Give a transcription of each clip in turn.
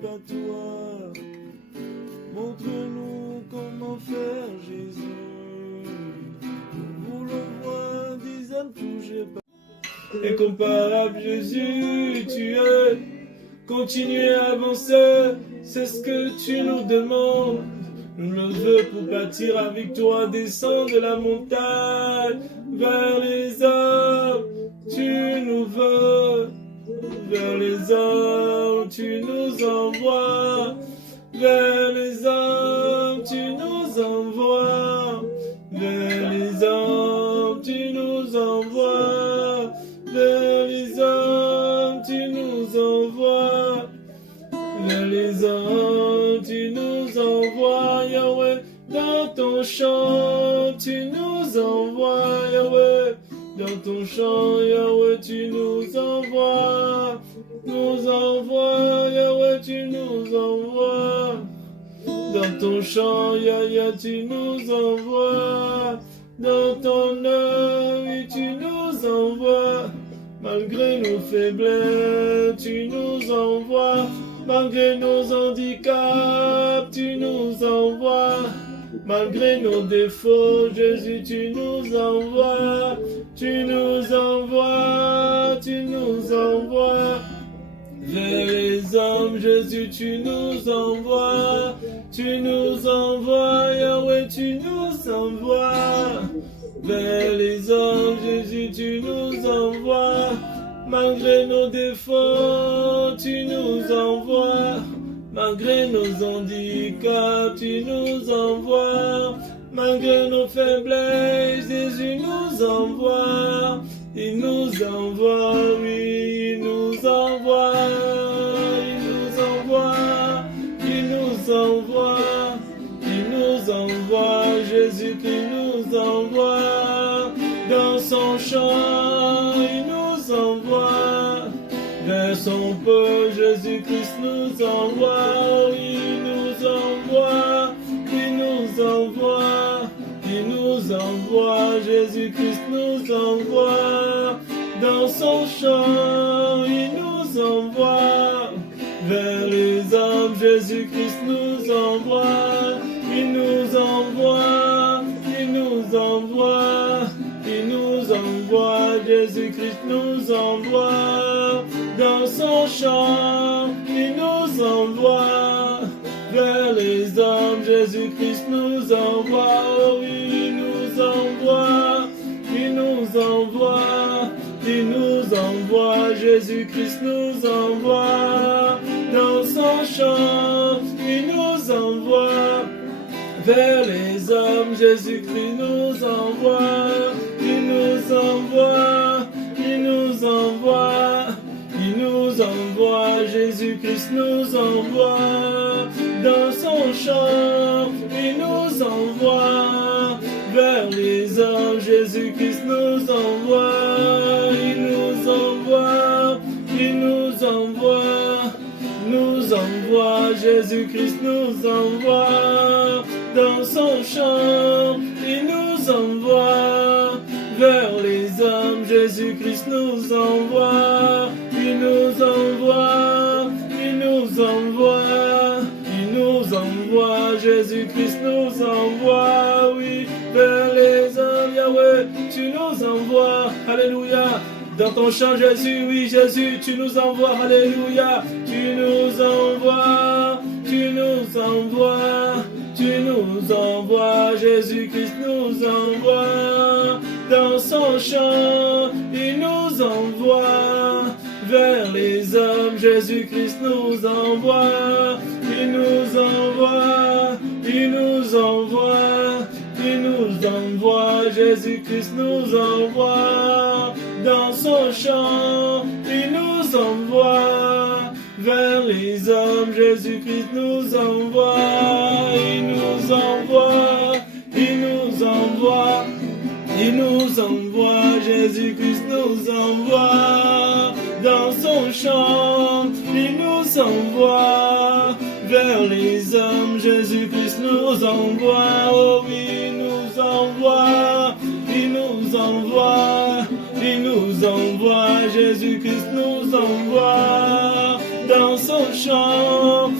pas toi. Montre-nous comment faire, Jésus. Nous voulons voir des âmes touchées par incomparable Jésus, tu es. Continuer à avancer, c'est ce que tu nous demandes. Nous le veux pour bâtir avec toi, descendre de la montagne vers les hommes. Tu nous veux vers les hommes, tu nous envoies vers les hommes, tu nous envoies vers les hommes, tu nous envoies vers les hommes, tu nous envoies vers les hommes, tu nous envoies, Yahweh, dans ton champ, tu nous envoies, Yahweh, dans ton champ, Yahweh, tu nous envoies, Yahweh, tu nous envoies, dans ton champ, Yahweh, tu nous envoies, dans ton œuvre, oui, tu nous envoies, malgré nos faiblesses, tu nous envoies, malgré nos handicaps, tu nous envoies, malgré nos défauts, Jésus, tu nous envoies, tu nous envoies, tu nous envoies vers les hommes, Jésus, tu nous envoies, Yahweh, tu nous envoies vers les hommes, Jésus, tu nous envoies, malgré nos défauts, tu nous envoies, malgré nos handicaps, tu nous envoies, malgré nos faiblesses, Jésus nous envoie, il nous envoie, oui, il nous envoie, il nous envoie, il nous envoie, il nous envoie, Jésus qui nous envoie dans son champ, il nous envoie vers son peuple, Jésus-Christ nous envoie, il nous envoie, il nous envoie, il nous envoie, Jésus-Christ nous envoie dans son champ, il nous envoie vers les hommes, Jésus-Christ nous envoie, il nous envoie, il nous envoie, il nous envoie, Jésus-Christ nous envoie dans son champ, il nous envoie vers les hommes, Jésus-Christ nous envoie, oh oui, il nous envoie, il nous envoie, il nous envoie, Jésus-Christ nous envoie dans son champ, il nous envoie vers les hommes, Jésus-Christ nous envoie, il nous envoie, il nous envoie, il nous envoie, Jésus-Christ nous envoie dans son champ, il nous envoie vers les hommes, Jésus-Christ nous envoie, il nous envoie, il nous envoie, Jésus-Christ nous envoie dans son champ, il nous envoie vers les hommes, Jésus-Christ nous envoie, il nous envoie, il nous envoie, il nous envoie, Jésus-Christ nous envoie, oui, vers les hommes, Yahweh, tu nous envoies, alléluia. Dans ton champ, Jésus, oui, Jésus, tu nous envoies, alléluia. Tu nous envoies, tu nous envoies, tu nous envoies, Jésus-Christ nous envoie dans son champ, il nous envoie vers les hommes, Jésus-Christ nous envoie, il nous envoie, il nous envoie, il nous envoie, Jésus-Christ nous envoie dans son champ, il nous envoie vers les hommes, Jésus-Christ nous envoie, il nous envoie, il nous envoie, il nous envoie, Jésus-Christ nous envoie dans son champ, il nous envoie vers les hommes, Jésus-Christ nous envoie, oh oui, il nous envoie, il nous envoie, il nous envoie, Jésus-Christ nous envoie dans son champ,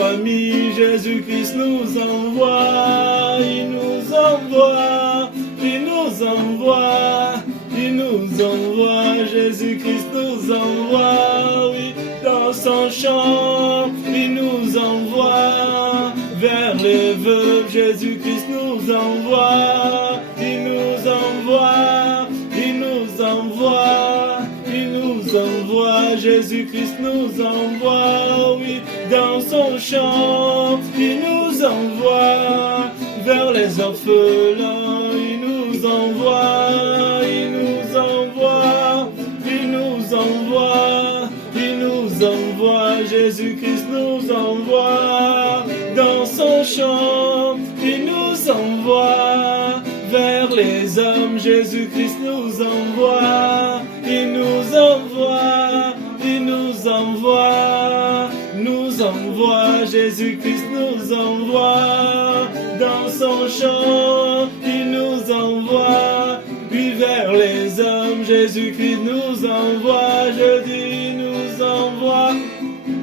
familles, Jésus-Christ nous envoie, il nous envoie, il nous envoie, il nous envoie, Jésus-Christ nous envoie, oui, dans son champ, il nous envoie, vers les veuves, Jésus-Christ nous envoie, il nous envoie, il nous envoie, il nous envoie, Jésus-Christ nous envoie, oui, dans son champ, il nous envoie, vers les orphelins, il nous envoie, il nous envoie, il nous envoie, il nous envoie, Jésus-Christ nous envoie, dans son champ, il nous envoie, vers les hommes, Jésus-Christ nous envoie, il nous envoie, il nous envoie, Jésus-Christ nous envoie, dans son champ, il nous envoie, puis vers les hommes, Jésus-Christ nous envoie, je dis,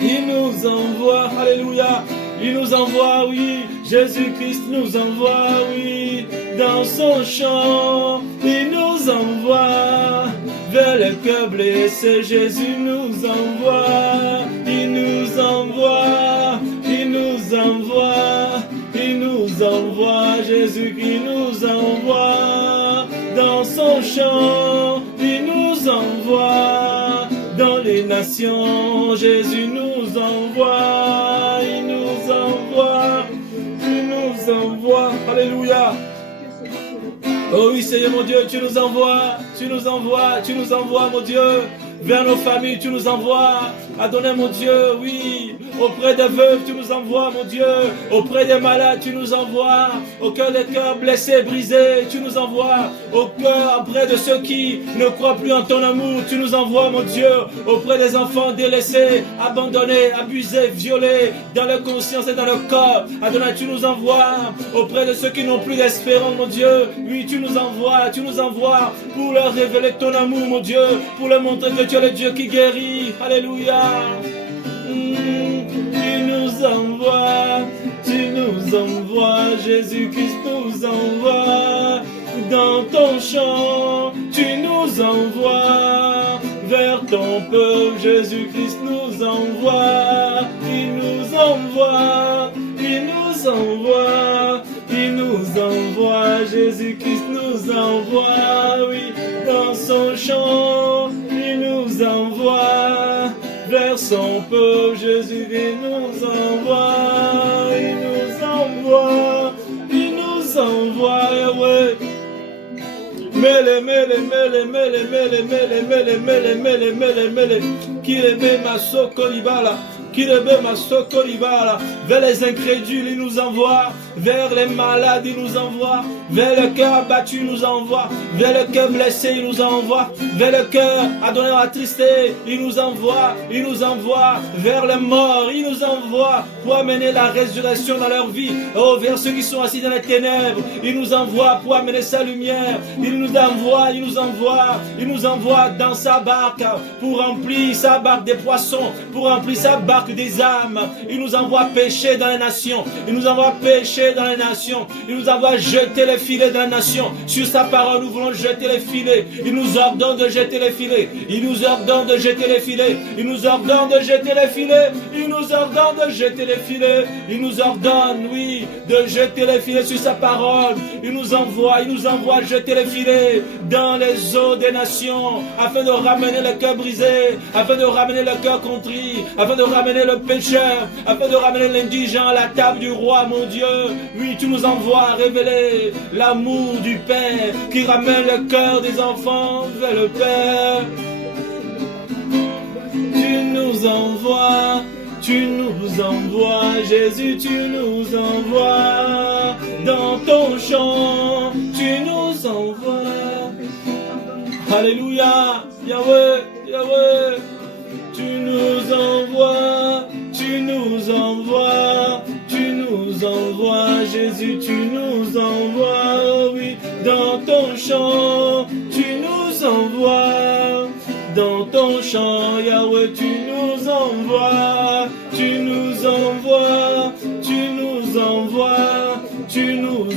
il nous envoie, alléluia, il nous envoie, oui, Jésus-Christ nous envoie, oui, dans son champ, il nous envoie, vers les cœurs blessés, Jésus nous envoie, il nous envoie, il nous envoie, il nous envoie, Jésus-Christ nous envoie, dans son champ, il nous envoie, dans les nations, Jésus nous envoie, il nous envoie, il nous envoie, alléluia. Oh oui Seigneur mon Dieu, tu nous envoies, mon Dieu, vers nos familles, tu nous envoies, Adonai mon Dieu, oui, auprès des veuves, tu nous envoies mon Dieu, auprès des malades, tu nous envoies, au cœur des cœurs blessés, brisés, tu nous envoies, au cœur auprès de ceux qui ne croient plus en ton amour, tu nous envoies mon Dieu, auprès des enfants délaissés, abandonnés, abusés, violés, dans leur conscience et dans leur corps, Adonai, tu nous envoies, auprès de ceux qui n'ont plus d'espérance mon Dieu, oui, tu nous envoies pour leur révéler ton amour mon Dieu, pour leur montrer que tu es le Dieu qui guérit, alléluia. Tu nous envoies, Jésus-Christ nous envoie, dans ton champ, tu nous envoies, vers ton peuple, Jésus-Christ nous envoie, il nous envoie, il nous envoie, il nous envoie, Jésus-Christ nous envoie, oui, dans son champ, il nous envoie, vers son peuple, Jésus-Christ nous envoie, il nous envoie, il nous envoie, ouais. Mele, Kirebe Masokoribala, vers les incrédules, il nous envoie, vers les malades, il nous envoie, vers le cœur abattu, il nous envoie, vers le cœur blessé, il nous envoie, vers le cœur adonné attristé, il nous envoie, vers les morts, il nous envoie pour amener la résurrection dans leur vie, oh, vers ceux qui sont assis dans les ténèbres, il nous envoie pour amener sa lumière, il nous envoie dans sa barque pour remplir sa barque des poissons, pour remplir sa barque des âmes. Il nous envoie pécher dans les nations. Il nous envoie jeter les filets dans les nations. Sur sa parole, nous voulons jeter les filets. Il nous ordonne de jeter les filets. Il nous ordonne, oui, de jeter les filets sur sa parole. Il nous envoie jeter les filets dans les eaux des nations, afin de ramener le cœur brisé, afin de ramener le cœur contrit, afin de ramener le pécheur, afin de ramener l'indigent à la table du roi, mon Dieu. Oui, tu nous envoies révéler l'amour du Père qui ramène le cœur des enfants vers le Père. Tu nous envoies, Jésus, tu nous envoies dans ton champ, tu nous envoies. Alléluia, Yahweh, tu nous envoies, Jésus, tu nous envoies, oui, dans ton champ, tu nous envoies, dans ton champ, Yahweh, tu nous envoies,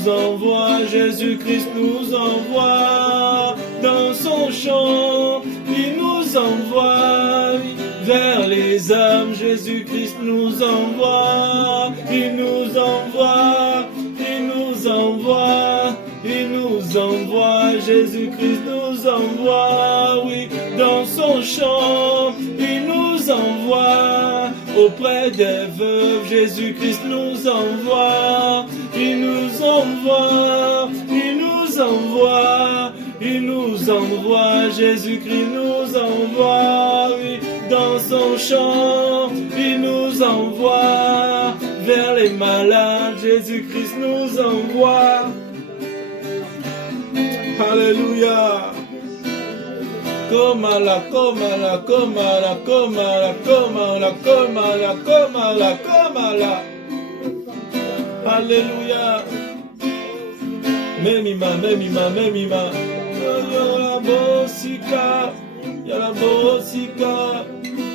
nous envoie, Jésus-Christ nous envoie dans son champ, il nous envoie vers les âmes, Jésus-Christ nous envoie, il nous envoie, il nous envoie, il nous envoie, Jésus-Christ nous envoie, oui, dans son champ, il nous envoie auprès des veuves, Jésus-Christ nous envoie, il nous envoie, il nous envoie, il nous envoie, Jésus-Christ nous envoie, oui, dans son champ, il nous envoie vers les malades, Jésus-Christ nous envoie. Alléluia. Comala, comala, comala, comala, comala, comala, comala, comala. Alléluia. Memima, memima, memima. Y'a la bosika, y'a la bosika,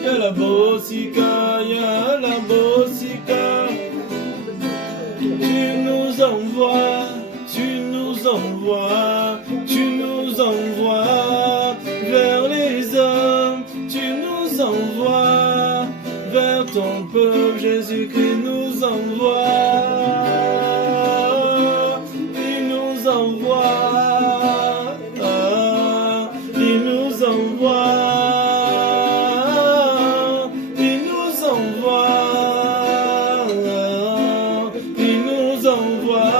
y'a la bosika, y'a la bosika. Tu nous envoies, tu nous envoies, tu nous envoies vers les hommes, tu nous envoies vers ton peuple, Jésus-Christ nous envoie, il nous envoie, il nous envoie, il nous envoie, il nous envoie.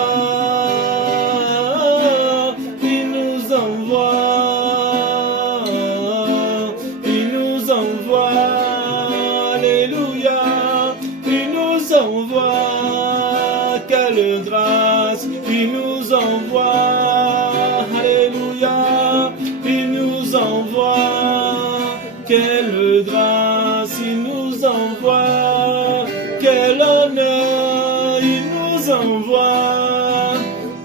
Quelle grâce, il nous envoie, alléluia, il nous envoie, quelle grâce, il nous envoie, quel honneur, il nous envoie,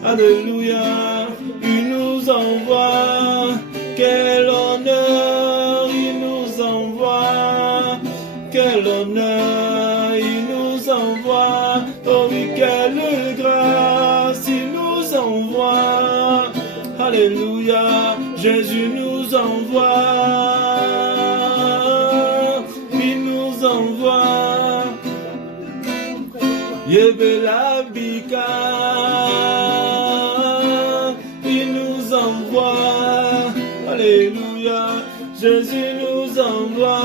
alléluia, il nous envoie, quel honneur, il nous envoie, quel honneur, il nous envoie, oh oui, quelle grâce il nous envoie, alléluia, Jésus nous envoie, il nous envoie, Yebela Bika, il nous envoie, alléluia, Jésus nous envoie,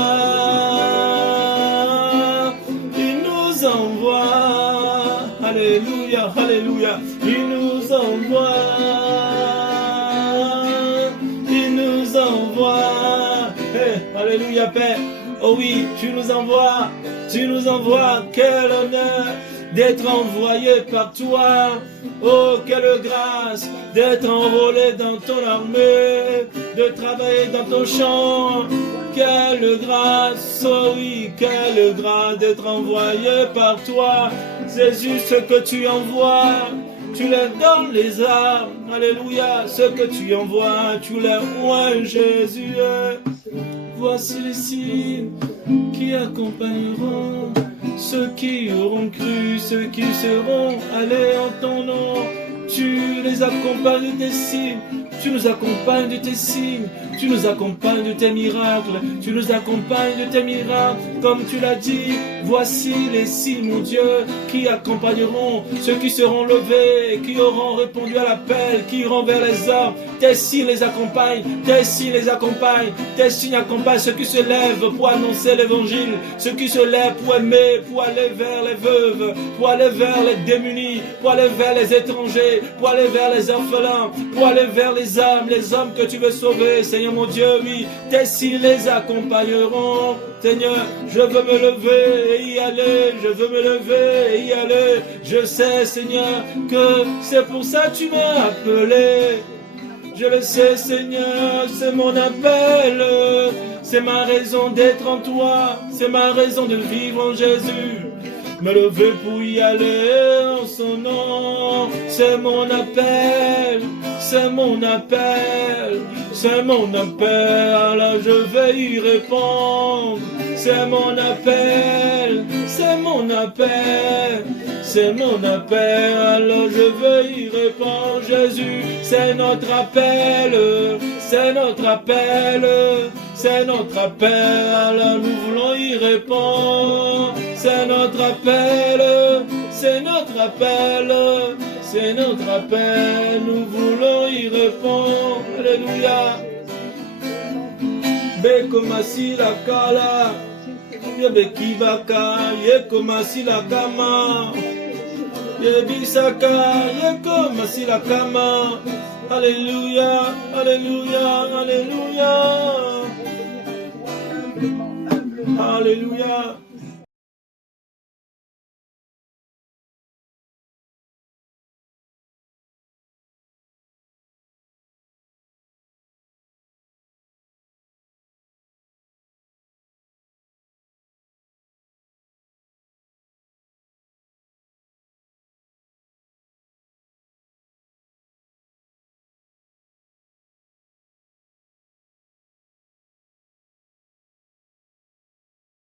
alléluia, alléluia, il nous envoie, il nous envoie, hey, alléluia Père, oh oui, tu nous envoies, quel honneur d'être envoyé par toi, oh quelle grâce d'être enrôlé dans ton armée, de travailler dans ton champ, quelle grâce, oh oui, quelle grâce d'être envoyé par toi, c'est juste ce que tu envoies, tu leur donnes les armes, alléluia, ce que tu envoies, tu leur oins, Jésus. Voici les signes qui accompagneront ceux qui auront cru, ceux qui seront allés en ton nom. Tu les accompagnes de tes signes, tu nous accompagnes de tes signes, tu nous accompagnes de tes miracles, tu nous accompagnes de tes miracles, comme tu l'as dit, voici les signes, mon Dieu, qui accompagneront ceux qui seront levés, qui auront répondu à l'appel, qui iront vers les hommes. Tes signes les accompagnent, tes signes les accompagnent, tes signes accompagnent ceux qui se lèvent pour annoncer l'évangile, ceux qui se lèvent pour aimer, pour aller vers les veuves, pour aller vers les démunis, pour aller vers les étrangers, pour aller vers les orphelins, pour aller vers les hommes que tu veux sauver, Seigneur mon Dieu, oui, tes signes les accompagneront. Seigneur, je veux me lever et y aller, je veux me lever et y aller. Je sais, Seigneur, que c'est pour ça que tu m'as appelé. Je le sais, Seigneur, c'est mon appel, c'est ma raison d'être en toi, c'est ma raison de vivre en Jésus. Me lever pour y aller en son nom, c'est mon appel, c'est mon appel, c'est mon appel, alors je vais y répondre. C'est mon appel, c'est mon appel, c'est mon appel, alors je veux y répondre. Jésus, c'est notre appel, c'est notre appel, c'est notre appel, alors nous voulons y répondre. C'est notre appel, c'est notre appel, c'est notre appel, nous voulons y répondre. Alléluia. Beko masila kala, yebekibaka, yeko masila kama, yebisaka, yeko masila kama. Alléluia, alléluia, alléluia. Alléluia.